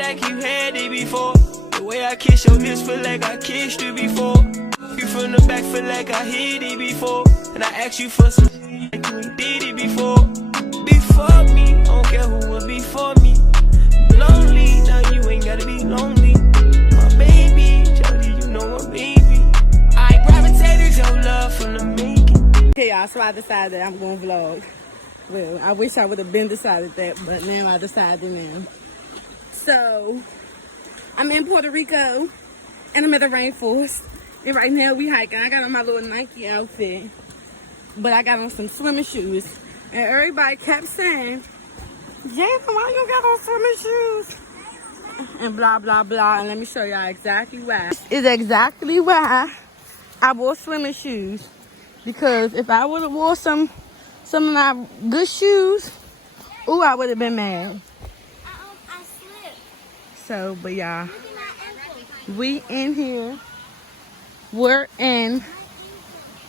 like you had it before. The way I kiss your lips feel like I kissed you before. You from the back feel like I hit it before. And I asked you for some like you ain't did it before. Before me, I don't care who will be for me. Lonely, now you ain't gotta be lonely. My baby, Jody, you know my baby. I gravitated your love from the making. Okay, y'all, so I decided that I'm gonna vlog. Well, I wish I would have been decided that, but now I decided now. So, I'm in Puerto Rico, and I'm at the rainforest. And right now we hiking. I got on my little Nike outfit, but I got on some swimming shoes. And everybody kept saying, Jada, why you got on swimming shoes? And blah, blah, blah. And let me show y'all exactly why. This is exactly why I wore swimming shoes. Because if I would have wore some of my good shoes, ooh, I would have been mad. I slipped. So, but y'all, Look at my ankle. we in here. We're in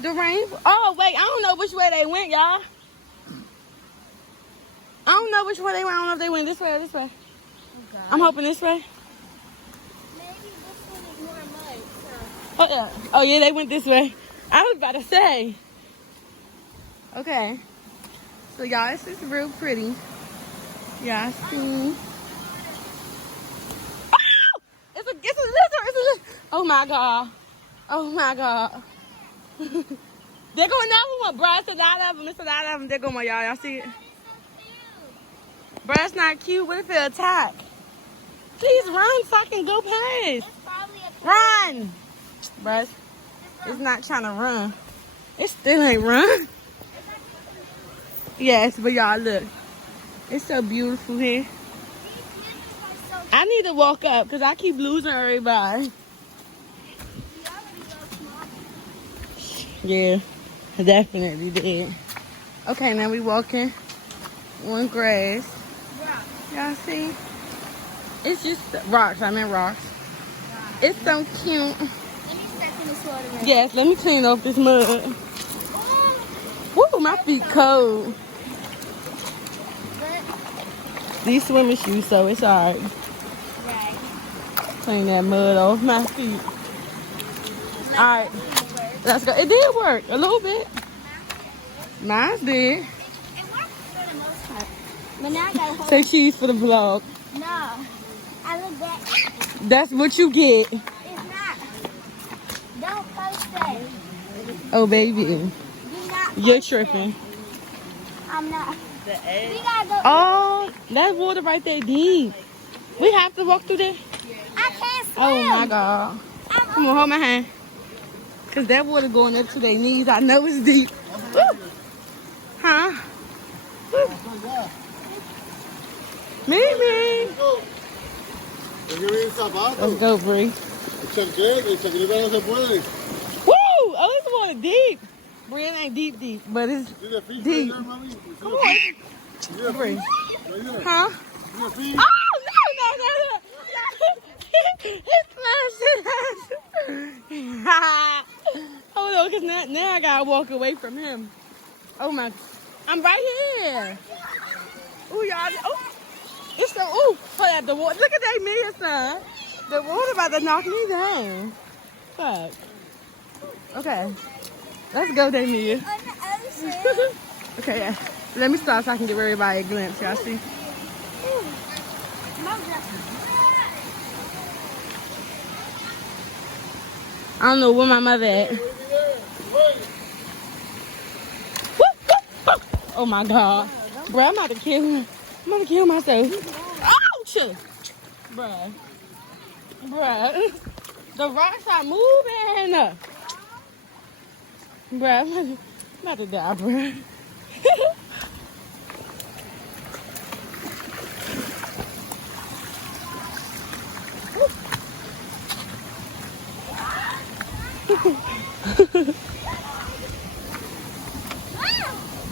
the rain. Oh, wait, I don't know which way they went, y'all. I don't know which way they went. I don't know if they went this way or this way. Oh, God. I'm hoping this way. Maybe this one is more mud. So. Oh, yeah. Oh, yeah, they went this way. I was about to say. Okay. So, y'all, this is real pretty. Yeah, I see. Oh! It's a lizard. It's a lizard. Oh, my God. Oh, my God. There go another one, bro. It's a lot of them. It's a lot of them. There go one, y'all. Y'all see it? Bro, it's not cute. What if it attack? Please run so I can go past. It's probably a Run! Bro, it's not trying to run. It still ain't run. Yes, but y'all, look. It's so beautiful here. I need to walk up because I keep losing everybody. Yeah, I definitely did. Okay, now we walking on grass. Y'all see? It's just rocks. I meant rocks. It's so cute. Let me step in this water. Yes, let me clean off this mud. Woo, my feet cold. These swimming shoes, so it's alright. Right. Clean that mud off my feet. Alright, let's go. It did work a little bit. Mine did. It works for the most part. But now I gotta hold. Say cheese for the vlog. No. I look back. That's what you get. It's not. Don't post that. Oh, baby. Do not You're post tripping. that. I'm not. We gotta go. Oh, that water right there deep. We have to walk through there? I can't swim. Oh, my God. Come on, hold my hand. Because that water going up to their knees. I know it's deep. Woo. Huh? Woo. Mimi. Let's go, Bree. Woo! Oh, this water deep. Bree, it ain't deep, but it's deep. Come on. Bree. Huh? Oh, no. It's hold on, because now I got to walk away from him. Oh, my. I'm right here. Ooh, y'all. Oh. It's so, ooh, hold up, the water. Look at that mirror, son. The water about to knock me down. Fuck. Okay. Let's go, Damia. On the other side. Okay, yeah. Let me stop so I can give everybody a glimpse. Y'all see? I don't know where my mother at. Oh, my God. Bro, I'm about to kill him. I'm gonna kill myself. Ouch! Bruh. The rocks are moving. Bruh, I'm about to die, bruh.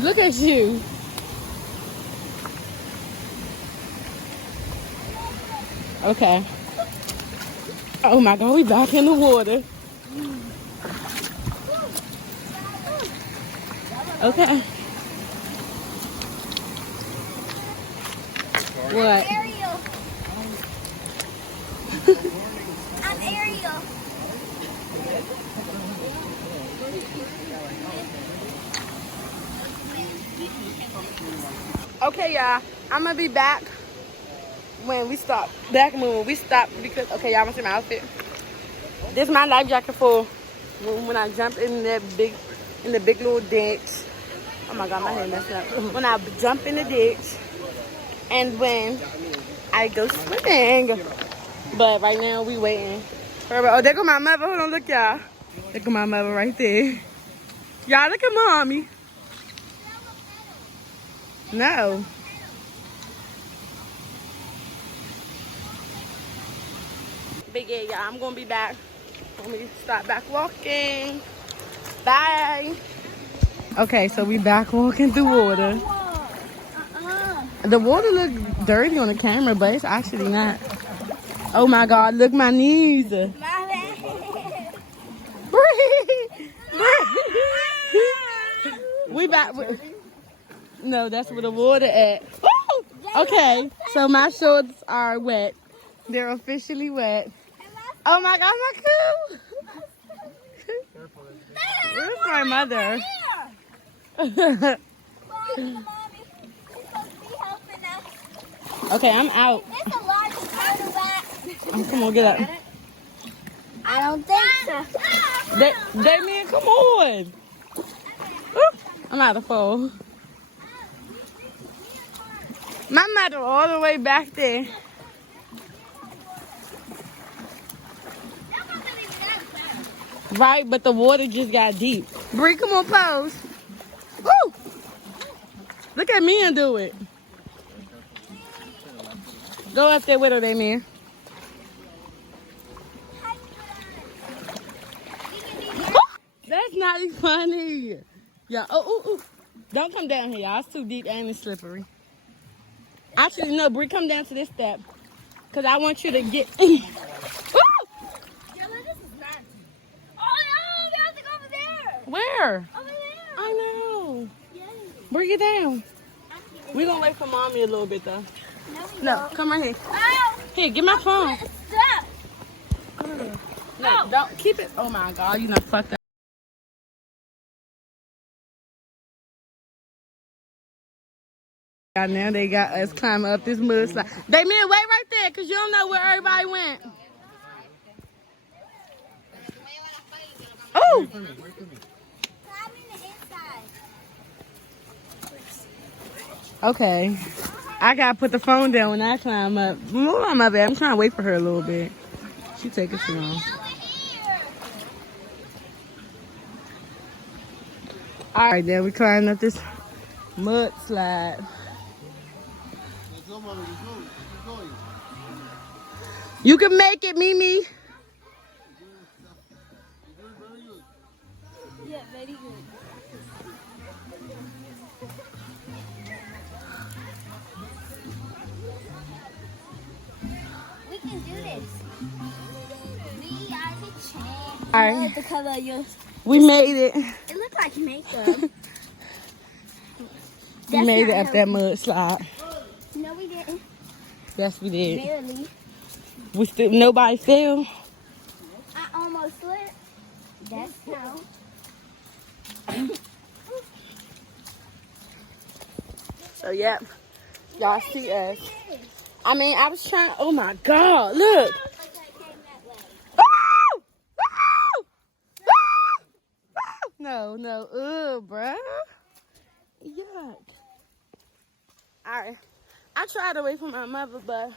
Look at you. Okay. Oh my God, we back in the water. Okay. What? Okay, y'all. I'm gonna be back when we stop. Back when we stop because okay, y'all wanna see my outfit? This is my life jacket for when I jump in the big little ditch. Oh my god, my hair messed up. When I jump in the ditch and when I go swimming. But right now we waiting. Oh, there go my mother. Hold on, look y'all. There go my mother right there. Y'all look at mommy. No. Big yeah, y'all. I'm gonna be back. Let me start back walking. Bye. Okay, so we back walking through water. The water look dirty on the camera, but it's actually not. Oh my god, look my knees. We back. No, that's where the water at. Woo! Okay, so my shorts are wet. They're officially wet. Oh my god, my cool. Where's my mother? Okay, I'm out. Come on, get up. I don't think so. Damien, come on. Ooh, I'm out of phone. My mother all the way back there. Right, but the water just got deep. Bree, come on, pose. Woo! Look at me and do it. Go up there with her, Damien. That's not even funny. Yeah. Oh. Don't come down here, y'all. It's too deep and it's slippery. Actually, no, Bree, come down to this step. Because I want you to get... Woo! Where? Over there. I know. Yes. Bring it down. We're going to wait for mommy a little bit, though. No, come right here. Oh, Here, get my phone. stop. No, don't. Keep it. Oh, my God. You done fucked up. Now they got us climbing up this mudslide. They mean wait right there, because you don't know where everybody went. Oh! Okay. I gotta put the phone down when I climb up. Move on my bed. I'm trying to wait for her a little bit. She taking too long. Alright, then we climbing up this mudslide. You can make it, Mimi. Yeah, very good. We can do this. We are the champ. All right. I love the color of yours. We made it. It looked like makeup. We made it up that mudslide. No, we didn't. Yes, we did. Barely. We still nobody fell. I almost slipped. That's no. So yeah, y'all see us. I mean, I was trying. Oh my God! Look. Woo! Woo! Woo! No. Ugh, bruh. Yuck. Alright. I tried to wait for my mother, but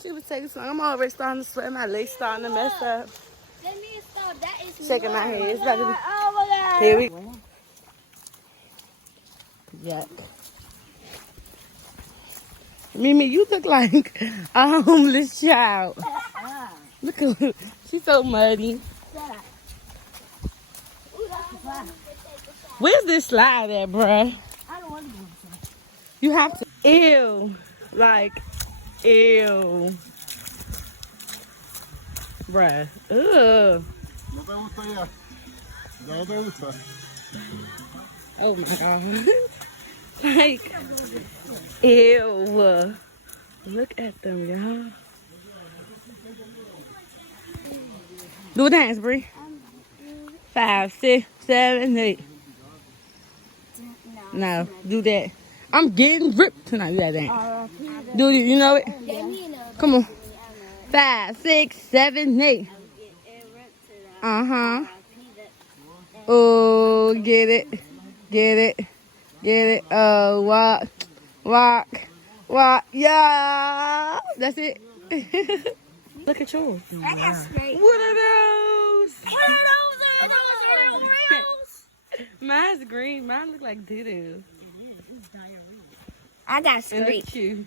she was taking so long. I'm already starting to sweat. My legs starting to mess up. Let me stop. That is Shaking my head. It's about to be. Oh my God. Here we go. Yuck. Mimi, you look like a homeless child. Look at her. She's so muddy. Where's this slide at, bruh? I don't want to go inside. You have to. Ew. Like, ew. Bruh. Ugh. No te gusta ya. Ya no te gusta. Oh my God. Like, ew. Look at them, y'all. Do a dance, Bree. 5, 6, 7, 8. No, do that. I'm getting ripped tonight. You got that. Do you know it? Come on. 5, 6, 7, 8. Oh, get it. Get it. Get it. Oh, walk. Yeah. That's it. Look at yours. I got straight. What are those? What are those? Mine's green. Mine look like doo-doo. I got And straight. look at you.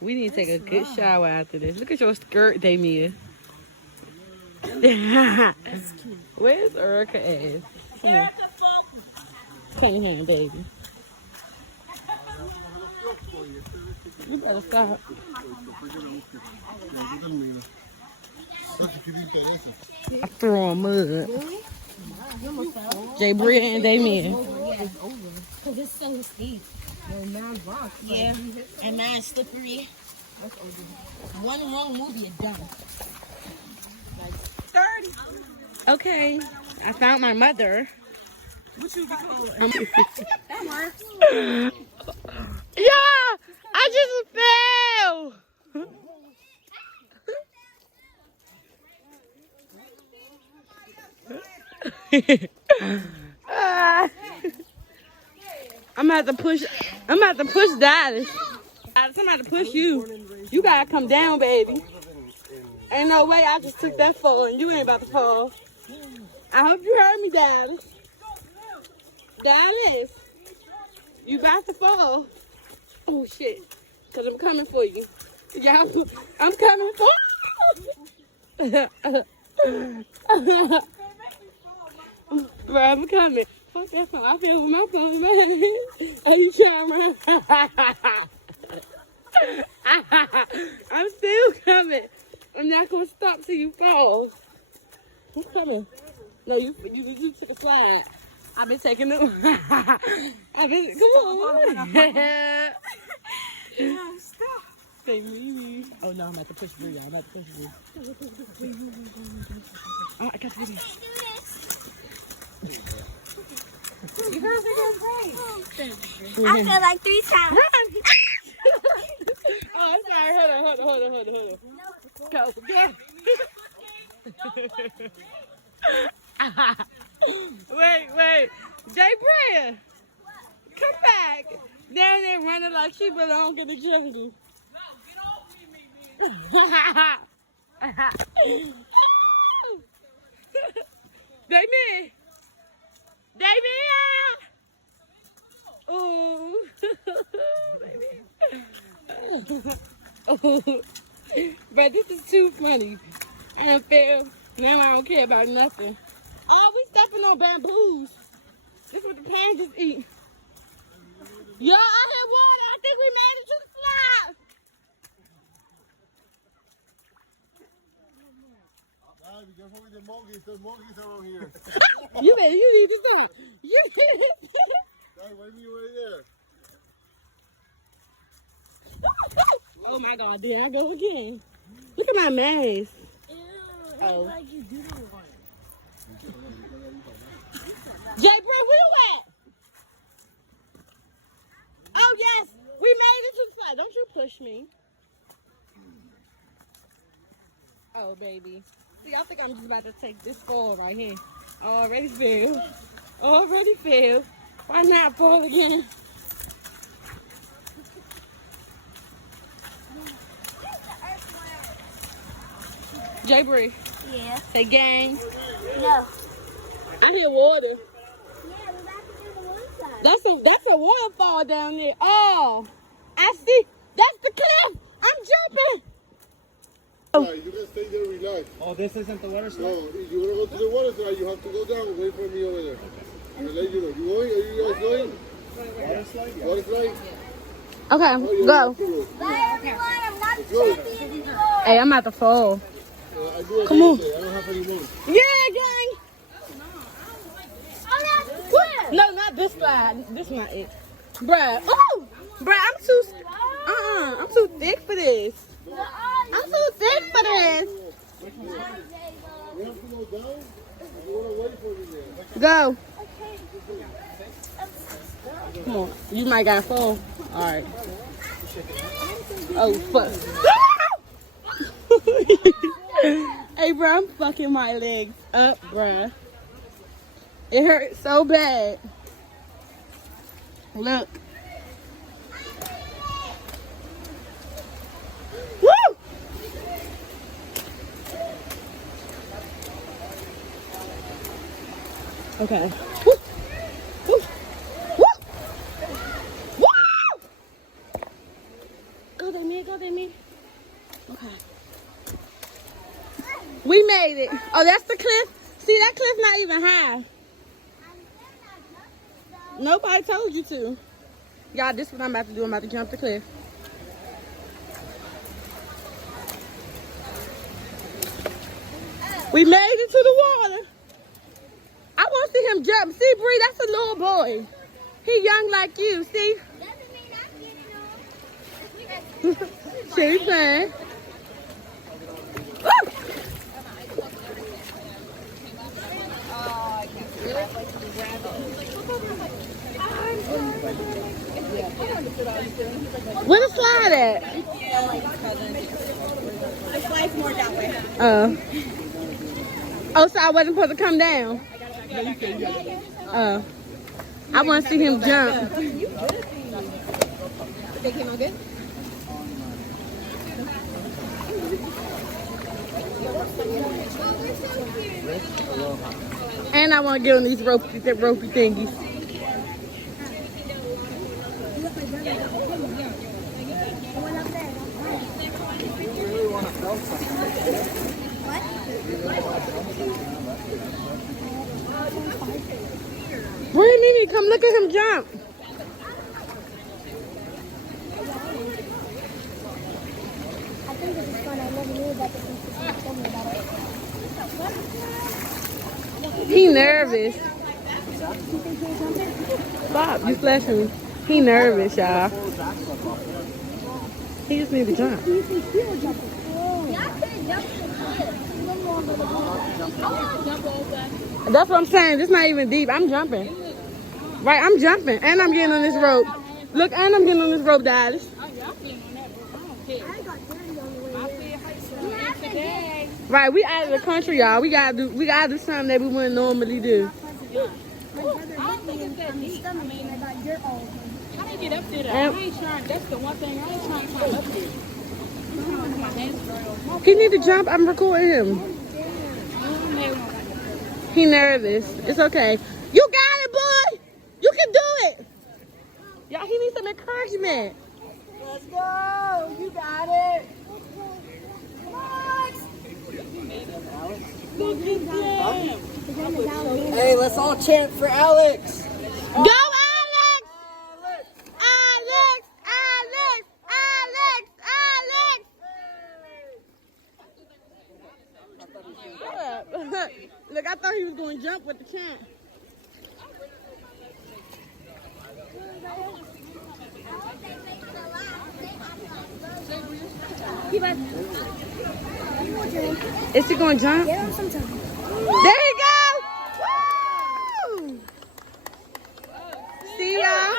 We need to take a good shower after this. Look at your skirt, Damia. Where's Erica at? Come on. Come here, baby. You better stop. I threw on mud. Jay Bria and Damien. Because it's so steep. Yeah, and mine's slippery. One wrong move, you're done. Okay, I found my mother. That works. Yeah, I just fell. I'm gonna have to push Dallas. I'm gonna have to push you. You gotta come down, baby. Ain't no way I just took that fall and you ain't about to fall. I hope you heard me, Dallas. Dallas, you about to fall. Oh shit, cause I'm coming for you. Yeah, I'm coming for you. Bro, I'm coming. Fuck that phone. I feel with my phone, man. Are you trying to run? I'm still coming. I'm not gonna stop till you fall. I'm coming. No, you took a slide. I've been taking them. Come on. Stop. Say me. Oh no, I'm at the push Bria. I'm at the push Bria. Oh, I got the video. You girls are doing great. I feel like 3 times. Oh, I'm sorry. Hold on. Go. Wait. Jay Bria, come back. Down there running like she belong in the jungle. Damien. Oh. Oh. But this is too funny. Unfair. Now I don't care about nothing. Oh, we stepping on bamboos. This is what the pandas eat. Yo, I hit water. I think we made it to the slide. Be careful with the monkeys. There's monkeys around here. You need to stop. Dad, wait me right there. Oh my God, there I go again. Look at my mask. Oh. Jay Bray, where you at? Oh yes, we made it to the side. Don't you push me. Oh baby. See, I think I'm just about to take this fall right here. Already failed. Why not fall again? Jay Bray. Yeah. Say gang. No. I hear water. Yeah, we're about to do the one side. That's a waterfall down there. Oh, I see. That's the cliff. I'm jumping. You can stay there, relax. Oh, this isn't the water slide? No, if you want to go to the water slide, you have to go down. Wait for me over there. I'll let you know. You going? Are you guys going? Water slide? Yeah. Water slide? Okay, Oh, yeah, go. let's do it. Bye, everyone. I'm not Go. champion anymore. Hey, I'm at the fall. I do it Come on. Thursday. I don't have any more. Yeah, gang. Oh, that's the cliff. No, not this slide. This not it. Bruh. Oh, bruh, I'm too thick for this. I'm too thick for this. We have to go down. wanna wait for me there. Go. Come on. You might got fall. All right. Oh, fuck. Hey, bro, I'm fucking my legs up, bruh. It hurt so bad. Look. Woo! Okay. Woo! Woo! Woo! Woo! Go there, me. Go there, me. Okay. We made it. Oh, that's the cliff? See, that cliff not even high. Nobody told you to. Y'all, this is what I'm about to do. I'm about to jump the cliff. We made it to the water. I want to see him jump. See, Bree, that's a little boy. He young like you, see? She's playing. Woo! Where the slide at? The slide's more that way. Oh, so I wasn't supposed to come down? I want to see him jump. They came out good? And I want to get on these ropey thingies. Bring Mimi, come look at him jump. I think this is fun. I never knew about this until you told me about it. He nervous. You think you're jumping? Stop, you flashing me. He nervous, y'all. He just need to jump. Do you think you were jumping? Yeah, I couldn't jump the cliff. That's what I'm saying. This not even deep. I'm jumping. Right, I'm jumping. And I'm getting on this rope. Look, and I'm getting on this rope, Dallas. I got dirty on the way here. Right, we out of the country, y'all. We gotta do something that we wouldn't normally do. My brother hit me in the stomach and I got dirt all over me. I didn't get up there though. And- I ain't trying. That's the one thing I ain't trying to climb up there. My hands girl. He need to jump. I'm recording him. He nervous. It's okay. You got it, boy. You can do it. Y'all, he needs some encouragement. Let's go. You got it. Hey, let's all chant for Alex. Go, Alex! Alex! Alex! Alex! Alex! Look, I thought he was going to jump with the chant. Is he going to jump? Get him sometime. There you go! Woo! See, y'all?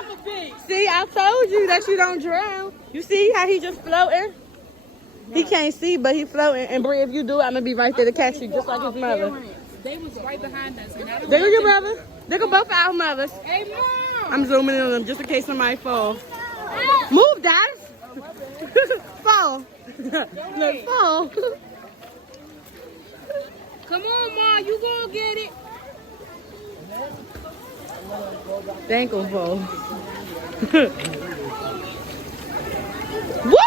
See, I told you that you don't drown. You see how he just floating? He can't see, but he floating. And Brie, if you do, I'm going to be right there to catch you, just like his mother. They was right behind us. And I don't There go your brother. There go both our mothers. Hey, Mom! I'm zooming in on them just in case somebody falls. Move, Dallas. Fall. Look, fall. Come on, Ma. You gonna get it. Thankful. Woo!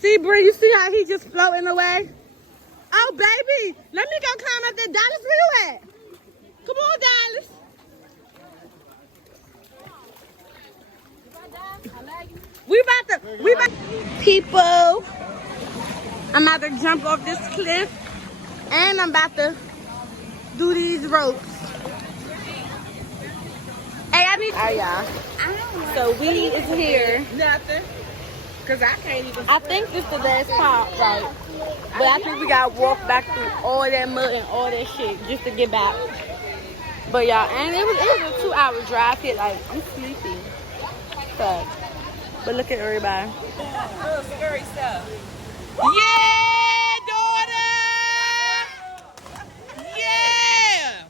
See, Bree, you see how he just floating away? Oh, baby, let me go climb up there. Dallas, where you at? Come on, Dallas. We about to. People, I'm about to jump off this cliff, and I'm about to do these ropes. Hey, I need. All right, y'all. So we is here. Nothing. Cause I can't even. I think this the last part, right? But I think we gotta walk back through all that mud and all that shit just to get back. But y'all, and it was a 2-hour drive here. Like, I'm sleepy. So, but look at everybody. Scary stuff. Yeah, daughter! Yeah!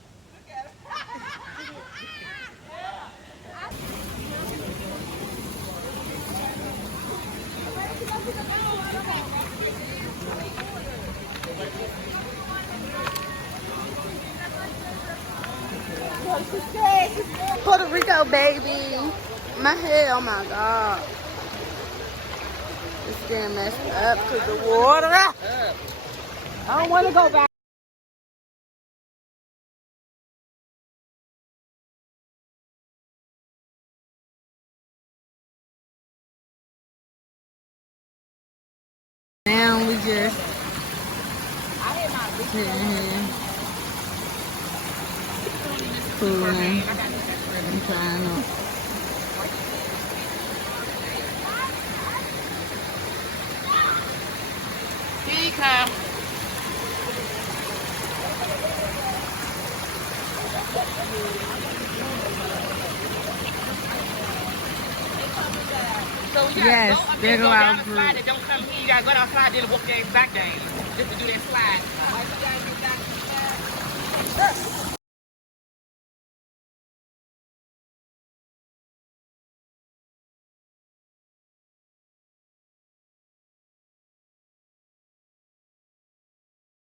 Puerto Rico, baby. My head, oh my God. It's getting messed up because the water. I don't want to go back. Now we just sitting here cooling and trying to. Here you come. So you gotta Yes, go up there there, go go our down the group. slide, and don't come here. You gotta go down the slide, then walk your ass back down. Just to do that slide.